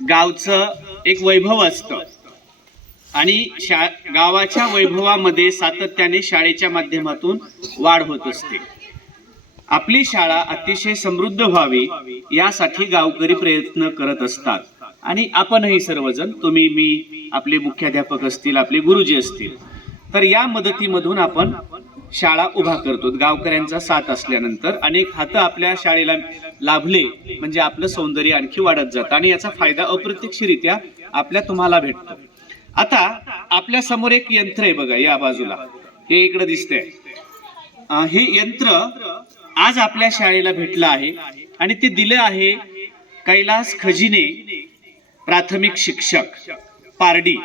गावचं एक वैभव असतं. आणि शा गावाच्या वैभवामध्ये सातत्याने शाळेच्या माध्यमातून वाढ होत असते. आपली शाळा अतिशय समृद्ध व्हावी यासाठी गावकरी प्रयत्न करत असतात. आणि आपणही सर्वजण तुम्ही मी आपले मुख्याध्यापक असतील आपले गुरुजी असतील तर या मदतीमधून आपण शाळा उभा करतो. गावकऱ्यांचा साथ असल्यानंतर अनेक हात आपल्या शाळेला लाभले म्हणजे आपलं सौंदर्य आणखी वाढत जातं आणि याचा फायदा अप्रत्यक्षरित्या आपल्या तुम्हाला भेटतो. आता आपल्यासमोर एक यंत्र आहे बघा या बाजूला. हे इकडे दिसतंय. हे यंत्र आज आपल्या शाळेला भेटलं आहे आणि ते दिलं आहे कैलास खजिने प्राथमिक शिक्षक पारडी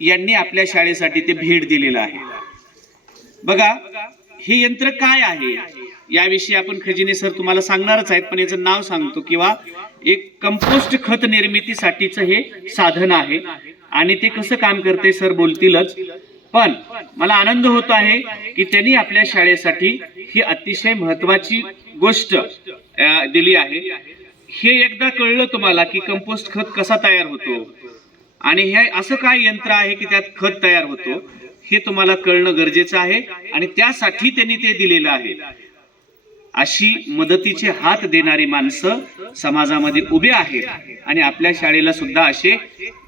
यांनी आपल्या शाळेसाठी ते भेट दिलेलं आहे. बघा हे यंत्र काय आहे? याविषयी आपण खजिने सर तुम्हाला सांगणारच आहेत पण याचं नाव सांगतो किंवा एक कंपोस्ट खत निर्मितीसाठीचं हे साधन आहे. आणि ते कसं काम करते सर बोलतीलच. पण मला आनंद होत आहे की त्यांनी आपल्या शाळेसाठी ही अतिशय महत्वाची गोष्ट दिली आहे. हे एकदा कळलं तुम्हाला की कंपोस्ट खत कसा तयार होतो? आणि हे असं काय यंत्र आहे की त्यात खत तयार होतो? हे तुम्हाला कळणं गरजेचं आहे आणि त्यासाठी त्यांनी ते दिलेलं आहे. अशी मदतीचे हात देणारी माणसं समाजामध्ये उभे आहेत आणि आपल्या शाळेला सुद्धा असे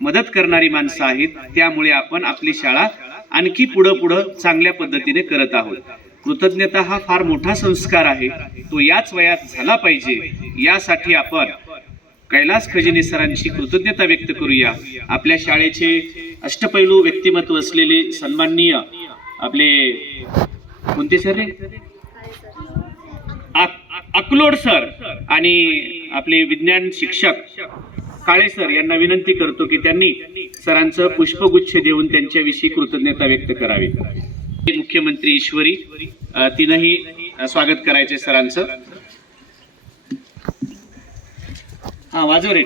मदत करणारी माणसं आहेत. त्यामुळे आपण आपली शाळा आणखी पुढं पुढं चांगल्या पद्धतीने करत आहोत. कृतज्ञता हा फार मोठा संस्कार आहे. तो याच वयात झाला पाहिजे. यासाठी आपण कैलास खजिने सरांची कृतज्ञता व्यक्त करूया. आपल्या शाळेचे अष्टपैलू व्यक्तिमत्व असलेले सन्माननीय आपले कोणते सर रे? अकलोड सर आणि आपले विज्ञान शिक्षक काळे सर यांना विनंती करतो की त्यांनी सरांचं पुष्पगुच्छ देऊन त्यांच्याविषयी कृतज्ञता व्यक्त करावी. मुख्यमंत्री ईश्वरी तिनंही स्वागत करायचे सरांचं. हा वाजव रे.